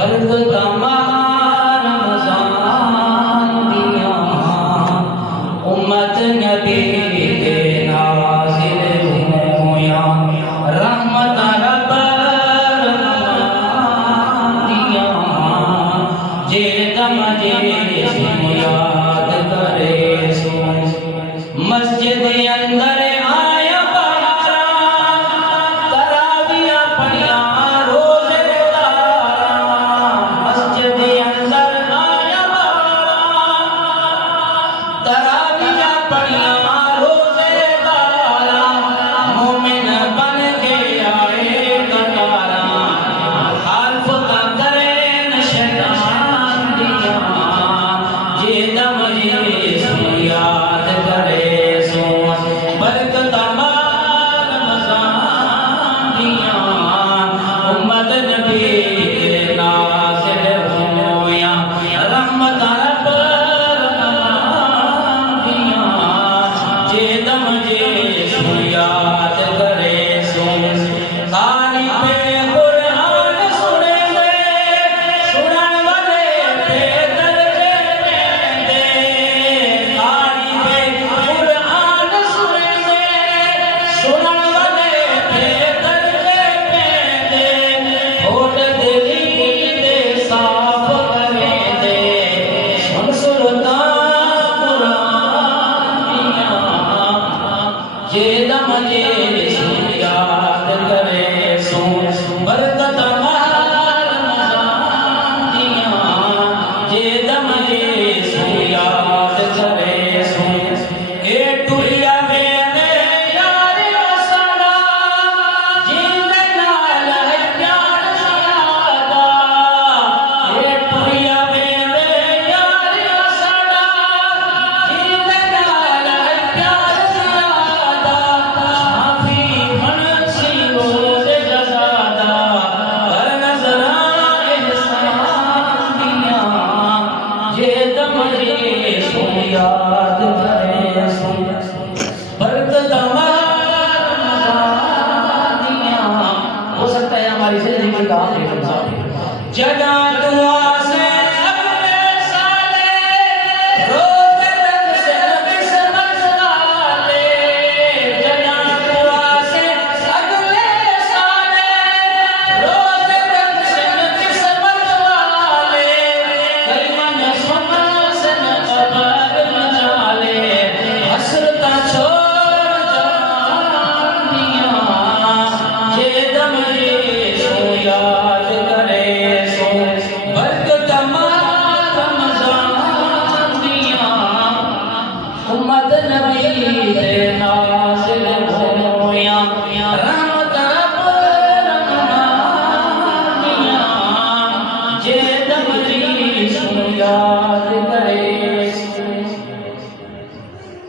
बरकतमार रमज़ान दिया उम्मत नबी के नाज़िल होया रहमत रब दिया जे दम जे याद करे सो मस्जिद अंदर आया बहारा तरावियां पढ़िया रोज़े तारा मस्जिद अंदर आया बहारा तरावियां पढ़िया रोज़े तारा मोमिन बन के आए कतारा खाल्फ का करे न शैतान दिया जे दम जे याद करे सो बरकतमार रमज़ान दिया उम्मत नबी के नाज़िल होया रहमत रब दिया जे दम जे याद करे सो कारी पे कुरान सुने दे सुनन वाले पे दर्जे दे कारी पे कुरान सुने दे सुनन वाले पे दर्जे दे होठ दिली दे साफ करे दे सुन सुरता कुरान दिया जे दम जे याद करे सो बरकतमार रमज़ान दिया जे दम जे याद करे सो ए टुरिया वेले यार साड़ा जिंदे नाल है प्यार ज़्यादा ए टुरिया वेले यार साड़ा जिंदे नाल है प्यार ज़्यादा शाफी मनसी रोज़े जज़ादा हर नज़रा एहसान दिया जे दम जे याद करे सो बरकतमार रमज़ान दिया हो सकता है हमारी जिंदगी में काम है रमज़ान जगा दुआ से अगले साले रोज़े तक से किस्मत वाले जगा दुआ से अगले साले रोज़े तक से किस्मत वाले कलमा न सुना से न कबर मजाले हसरता छोड़ जान दिया जे दम जे याद करे सो बरकतमार रमज़ान दिया उम्मत नबी दे नाज़िल होया रहमत रब दिया जे दम जे याद करे